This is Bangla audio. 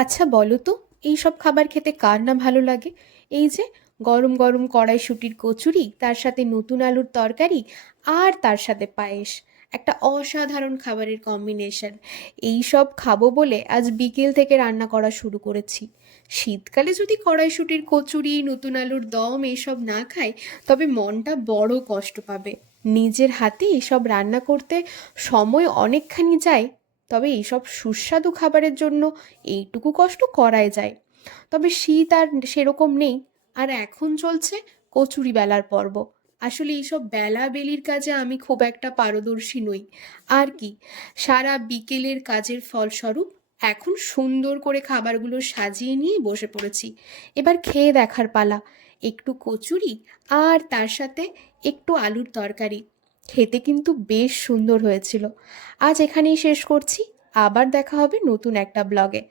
আচ্ছা বলো তো, এই সব খাবার খেতে কার না ভালো লাগে? এই যে গরম গরম কড়াইশুঁটির কচুরি, তার সাথে নতুন আলুর তরকারি, আর তার সাথে পায়েস। একটা অসাধারণ খাবারের কম্বিনেশন। এই সব খাবো বলে আজ বিকেল থেকে রান্না করা শুরু করেছি। শীতকালে যদি কড়াইশুঁটির কচুরি, নতুন আলুর দম এইসব না খাই, তবে মনটা বড় কষ্ট পাবে। নিজের হাতে এসব রান্না করতে সময় অনেকখানি যায়, তবে এইসব সুস্বাদু খাবারের জন্য এইটুকু কষ্ট করাই যায়। তবে শীত আর সেরকম নেই, আর এখন চলছে কচুরি বেলার পর্ব। আসলে এইসব বেলা বেলির কাজে আমি খুব একটা পারদর্শী নই। আর কি, সারা বিকেলের কাজের ফলস্বরূপ এখন সুন্দর করে খাবারগুলো সাজিয়ে নিয়ে বসে পড়েছি। এবার খেয়ে দেখার পালা। একটু কচুরি আর তার সাথে একটু আলুর তরকারি। খেতে কিন্তু বেশ সুন্দর হয়েছিল। আজ এখানেই শেষ করছি। আবার দেখা হবে নতুন একটা ব্লগে।